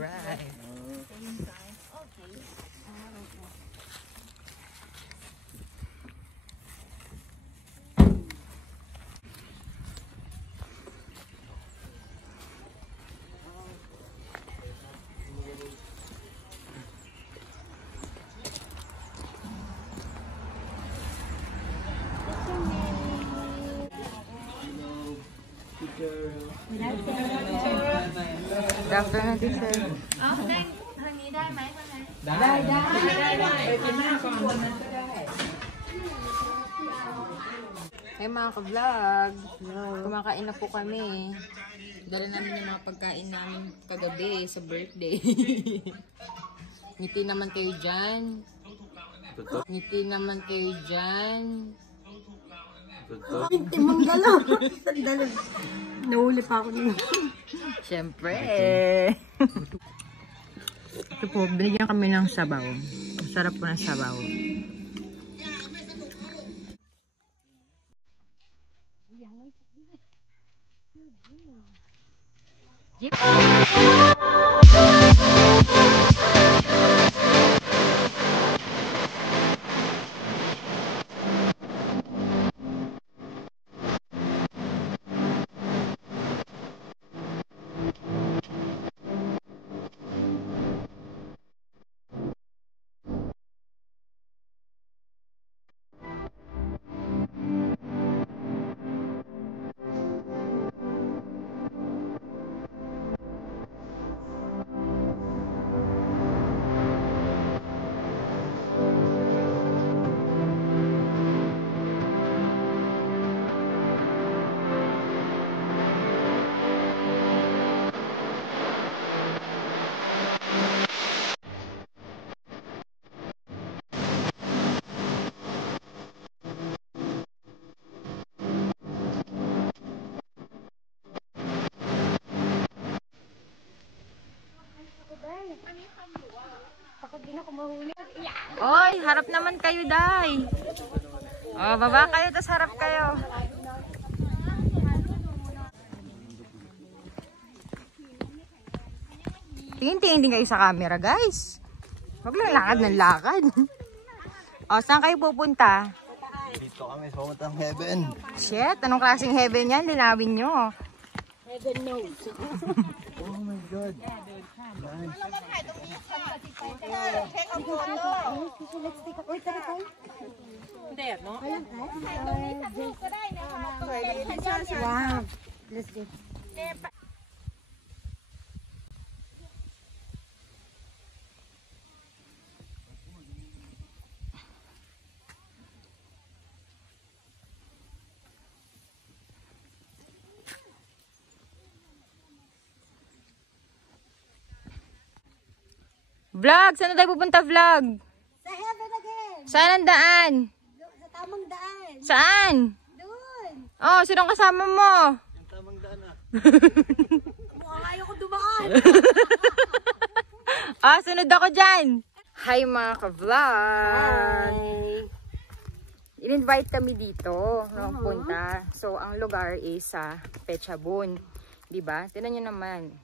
Alright. Same time. Okay. Good afternoon, teacher. ทางนี้ได้ไหมคะไหน ได้ไปกินหน้าก่อนHey mga ka-vlog, kumakain na po kami. Dala namin yung mga pagkain namin kagabi sa birthday. Ngiti naman kayo dyan. Ngiti naman kayo dyan. Timang galaw. Sandali. Nahuli pa ako nila. Siyempre. Ito po, binigyan kami ng sabaw. Sarap po ng sabaw. Jeep. Oy, harap naman kayo, Day. Oh, baba kayo, tas harap kayo. Tingin-tingin din kayo sa camera, guys. Huwag lang lakad ng lakad. Oh, saan kayo pupunta? Dito kami sa puntang heaven. Shit, anong klaseng heaven yan? Linawin nyo. Heaven knows. Oh my God. Wow. Let's do. Vlog! Saan na tayo pupunta, vlog? Sa heaven again. Saan ang daan? Sa tamang daan. Saan? Doon. Oh, sinong kasama mo? Ang tamang daan ah. Mukhang ayaw ko dumaan. Ah, sunod ako dyan. Hi mga ka-vlog. In-invite kami dito nung punta. So, ang lugar is sa Pechabon. Diba? Tinan nyo naman.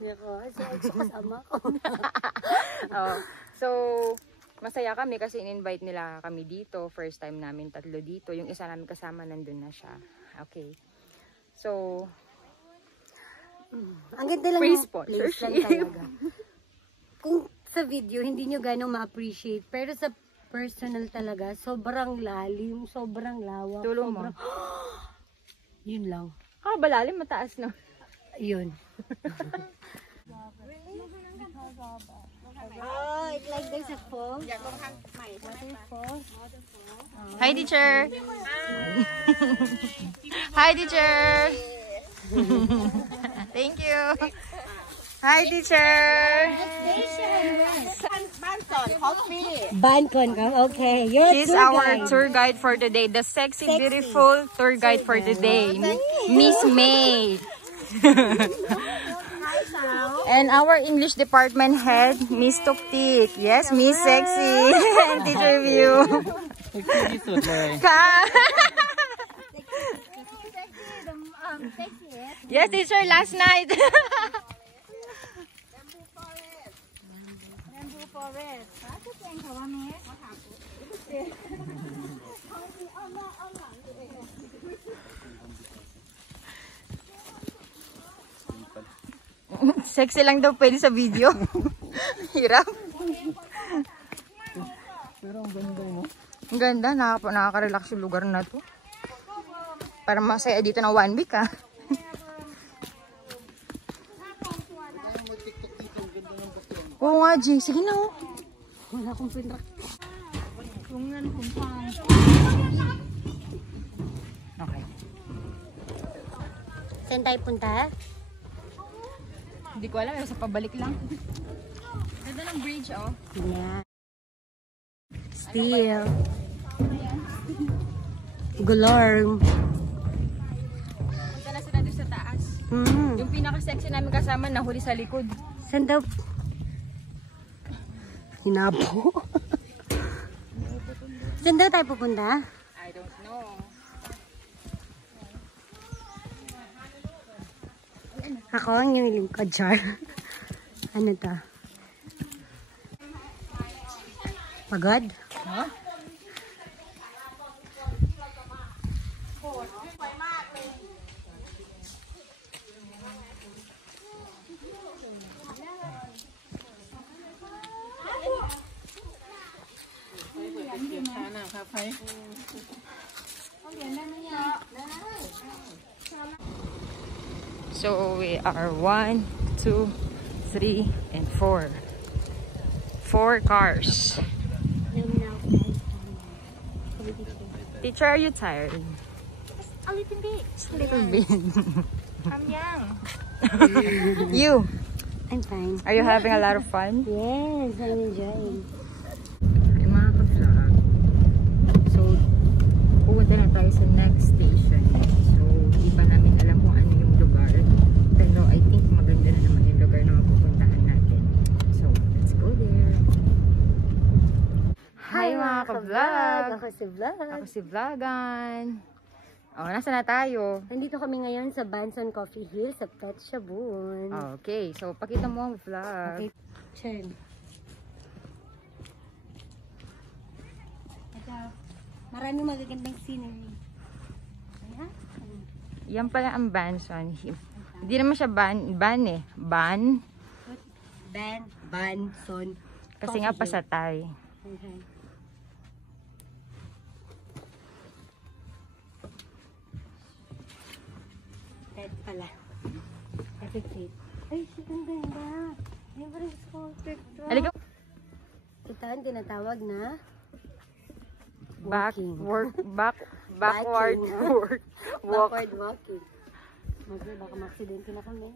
Kasama ko. Oh, so, masaya kami kasi in-invite nila kami dito. First time namin tatlo dito. Yung isa namin kasama nandun na siya. Okay. So, Ang ganda lang free ng sponsorship. place lang talaga. Kung sa video, hindi nyo gano'ng ma-appreciate. Pero sa personal talaga, sobrang lalim, sobrang lawak. Tulong mo. Sobrang... Yun lang. Ah, balalim, mataas no. Yun. Oh, it's like there's a fall. Waterfall. Hi, teacher. Hi, teacher. Thank you. Hi, teacher. Bancon ka? Okay. You're She's tour our guide. tour guide for today. The sexy, beautiful tour guide for today. Miss May. And our English department head, Miss Tuktik. Yes, Miss Sexy. And teacher View. Yes, teacher, last night. Sexy lang daw pwede sa video. Hirap. Pero ang ganda mo. Ang ganda, nakaka-relax yung lugar na to. Para masaya dito na 1 week, ha. Oo nga, G. Sige na, oh. Wala akong pinrak. Okay. Saan tayo punta? Hindi ko alam, sa pabalik lang. Ganda ng bridge, oh. Yeah. Still. Gularm. Punta na sila doon sa taas. Mm. Yung pinaka-sexy namin kasama, nahuli sa likod. Saan daw? Hinabo. Saan daw tayo pupunta? I don't know. Ako ang yung lingkod, Char. Ano to? Pagod? Huh? So we are 1, 2, 3, and 4. 4 cars. Teacher, are you tired? A little bit. Just a little bit. I'm young. You, I'm fine. are you having a lot of fun? Yes, I'm enjoying. Ay, mga ka-vlog. So, pupunta na tayo sa next station. So, hindi pa namin alam kung ano yung lugar. Pero I think maganda na naman yung lugar na mapupuntahan natin. So, let's go there. Hi mga ka-vlog! Ako si Vlog. Ako si Vlogan. O, nasa na tayo? Nandito kami ngayon sa Banson Coffee Hill sa Pet Shabun. Okay, so pakita mo ang vlog. Okay, turn. Ito, maraming magagandang scenery. Ayan. Yan pala ang Banson. Hindi naman siya ban eh. Banson. Kasi nga pasatay. Okay. Ted pala. Epic. Ay, shit, ang ganda. Never expected to. Halika. Ito ang tinatawag na Backward Biking. walk. backward walking. Baka ma-accidente na kami.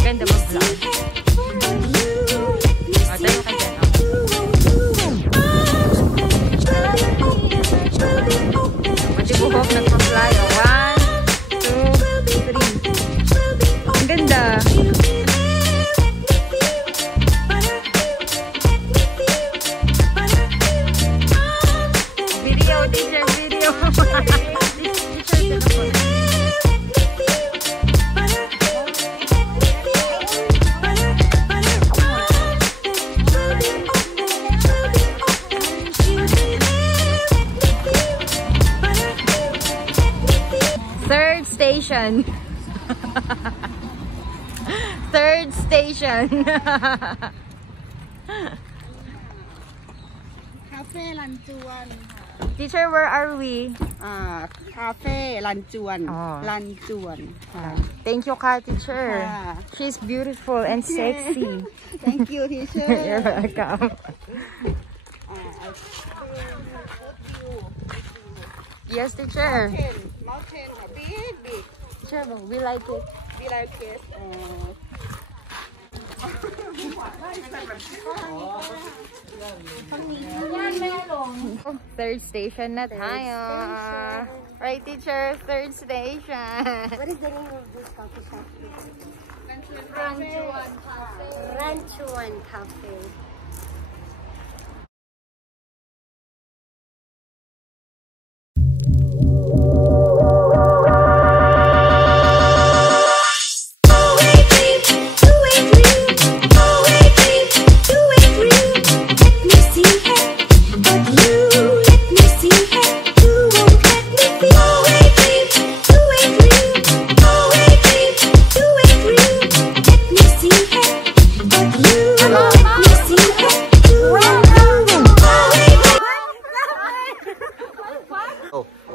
Ganda mag-vlog. O, tayo ka dyan. Pati buhok nagpa-fly. 1, 2, 3. Ang ganda. Video, teacher, video. Teacher, telephone. Third station. Third station. Cafe Lantuan. Teacher, where are we? Cafe Lanchuan. Oh. Lanchuan. Thank you, ka, teacher. Ah. She's beautiful and sexy. Thank you, teacher. You're welcome. Yes, teacher. Mountain, big, big. Teacher, we like it. We like it. Third station na tayo. Right, teacher? Third station. What is the name of this coffee shop? Ranchuan Cafe.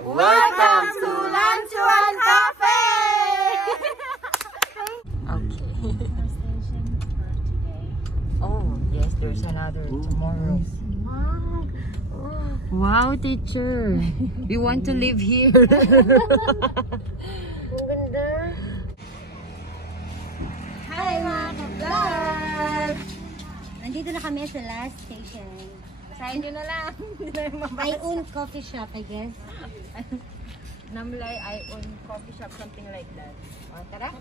Welcome to Lanchuan Cafe! Okay. Oh, yes, there's another tomorrow. Wow, teacher. We want to live here. Ang ganda. Hi mga ka-vlog! Nandito na kami sa last station. Sayin nyo na lang. I own coffee shop, I guess. Namlay, I own coffee shop, something like that. O, tara.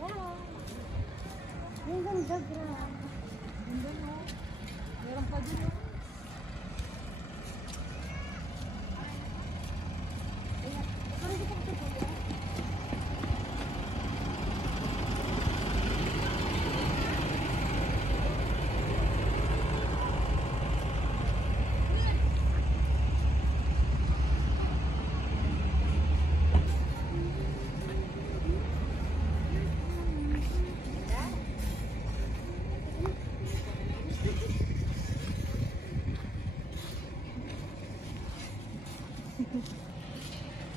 Ang ganda, grabe. Meron pa dito.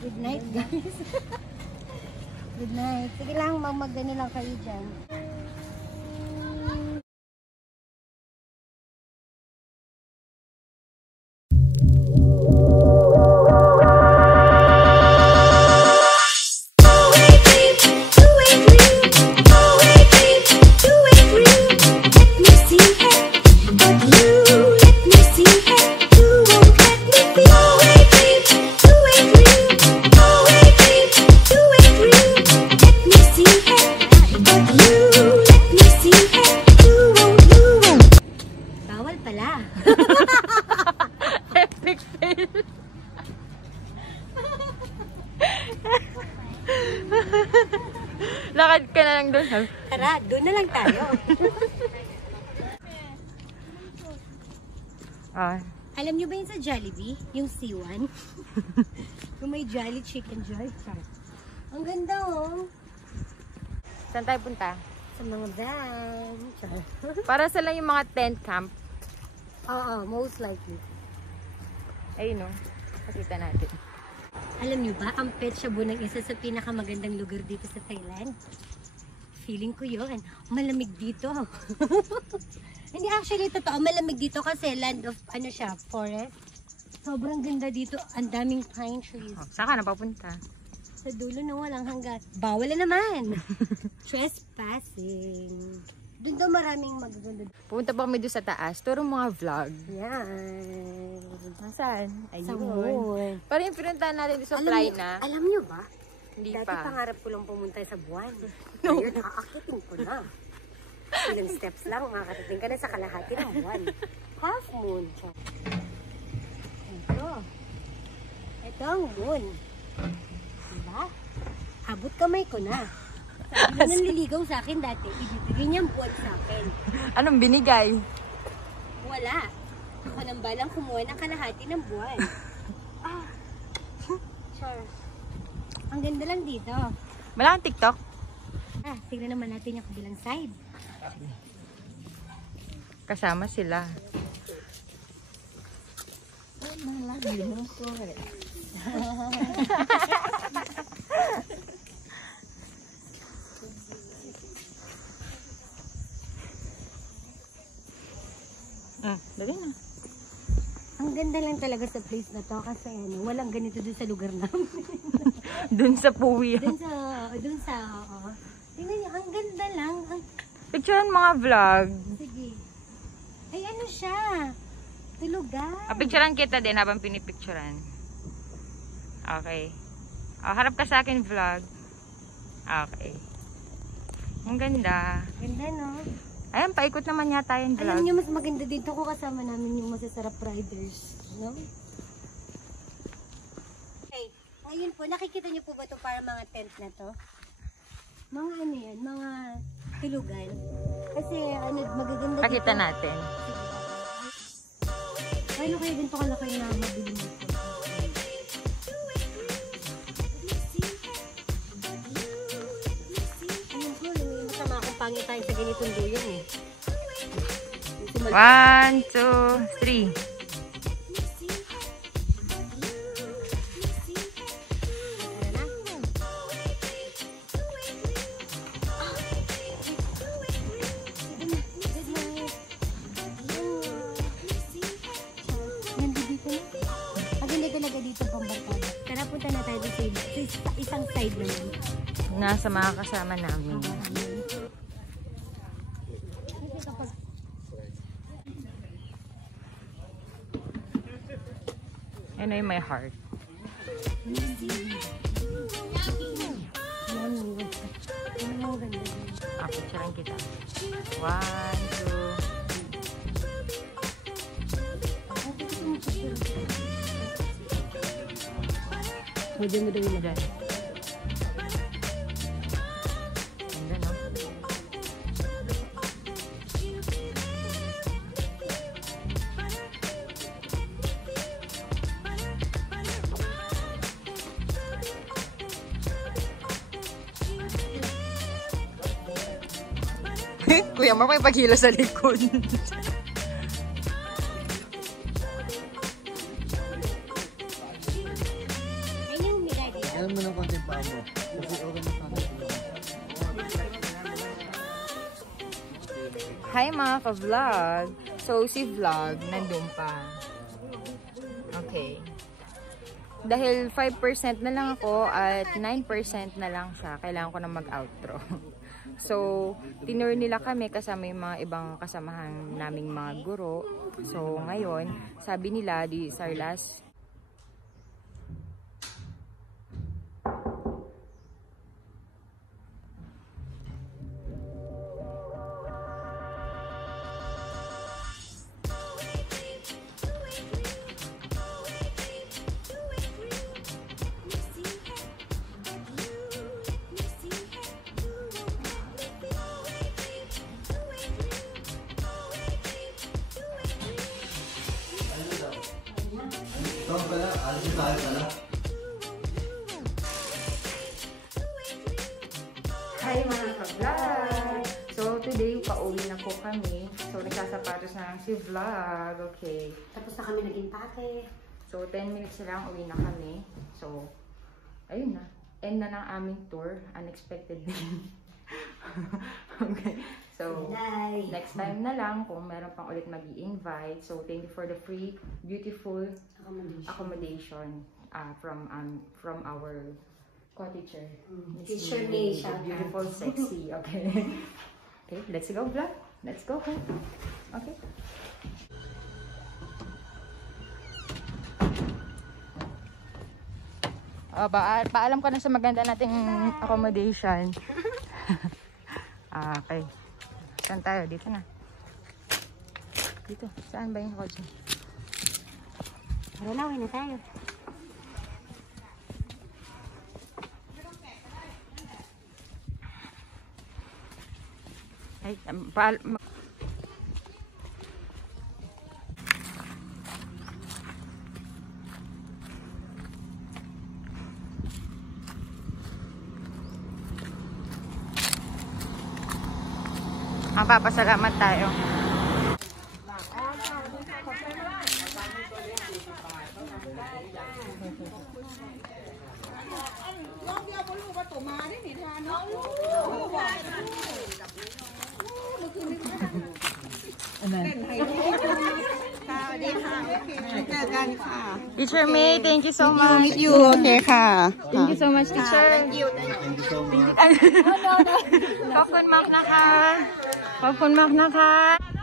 Good night, guys. Good night. Sige lang, magmagdano lang kayo dyan. Bawal pala. Epic fail. Lakad ka na lang doon. Tara, doon na lang tayo. Ah, Alam nyo ba yun sa Jollibee? Yung C1? Yung may Jolly Chicken Joy. Ang ganda oh. saan tayo punta? Sa mga van. Para sa lang yung mga tent camp. Oo, most likely. Ayun no. Pakita natin. Alam nyo ba, ang Pet Shabu ng isa sa pinakamagandang lugar dito sa Thailand? Feeling ko yun. Malamig dito. Hindi, actually, totoo. Malamig dito kasi land of, ano siya, forest. Sobrang ganda dito. Ang daming pine trees. Oh, saan ka na papunta? Sa dulo na walang hanggan. Bawal na naman. Trespassing. Doon daw maraming magaganda. Pupunta pa kami doon sa taas. Turo mga vlog. Yan. Nasaan? Sa moon. Parang yung pinuntahan natin doon sa fly na. Alam nyo ba? Hindi Dati pa. pangarap ko lang pumunta sa buwan. Ngayon, aakitin ko na. Ilang steps lang, makakarating ka na sa kalahati ng buwan. Half moon. Ito. Ito ang moon. Diba? Abot kamay ko na. Sabi na naliligaw sa akin dati, ibibigay niyang buwan sa akin. Anong binigay? Wala. Ako nang balang kumuha ng kalahati ng buwan. Sure. Ang ganda lang dito. Wala kang TikTok? Tignan naman natin yung kabilang side. Kasama sila. Dali na. Ang ganda lang talaga sa place na to kasi ano, walang ganito dun sa lugar namin. Dun sa Puwi. Dun sa, oo. Tingnan niyo, ang ganda lang. Picturean mga vlog. Sige. Ay, ano siya? Tulugan. Picturean kita din habang pinipicturean. Okay. Harap ka sa akin vlog. Okay. Ang ganda. Ganda, no? Ayan, paikot naman yata yung vlog. Alam niyo, mas maganda dito kung kasama namin yung masasarap riders. No? Okay. Ngayon po, nakikita niyo po ba ito para mga tent na to? Mga ano yan? Mga tulugan. Kasi ano, magaganda Pakita dito. natin. Ano kayo ganito kalaki na mabili mo? Ayun po, masama akong pangit tayo sa ganitong duyan eh. 1, 2, 3. Maganda talaga dito pambarkada. Tara, punta na tayo sa isang side naman. Nasa mga kasama namin. Ano yung my heart? Picturean kita. 1, 2. Pwede mo daw yun na. Ganda, no? Kuya, may paghila sa likod. Ayun, Mira, dito. Alam mo ng konti pa mo. Kasi okay na sana. Hi mga ka-vlog! So, si vlog nandun pa. Okay. Dahil 5% na lang ako at 9% na lang siya, kailangan ko na mag-outro. So, tinur nila kami kasama yung mga ibang kasamahan naming mga guro. So, ngayon, sabi nila, this is our last Ito pala, alis tayo pala. Hi mga ka-vlog! So, today, pauwi na po kami. So, nagsasapatos na lang si vlog. Okay. Tapos na kami nag-impake. So, 10 minutes na lang, uwi na kami. So, ayun na. End na ng aming tour. Unexpected din. Okay. So, Bye. next time na lang kung meron pang ulit mag-i-invite. So, thank you for the free, beautiful accommodation from our co-teacher. Miss Teacher Mimi, May, shout out. beautiful, sexy. Okay. Okay, let's go vlog. Let's go home. Okay. Paalam ko na sa maganda nating accommodation. Okay. Saan tayo? Dito na. Dito. Saan ba yung kotse? Tara na, uwi na tayo. Ay, papasalamat tayo. Teacher May, thank you so much. you โอเคค่ะ Thank you so much, teacher. Thank you so much. ขอบคุณมากนะคะ ขอบคุณมากนะคะ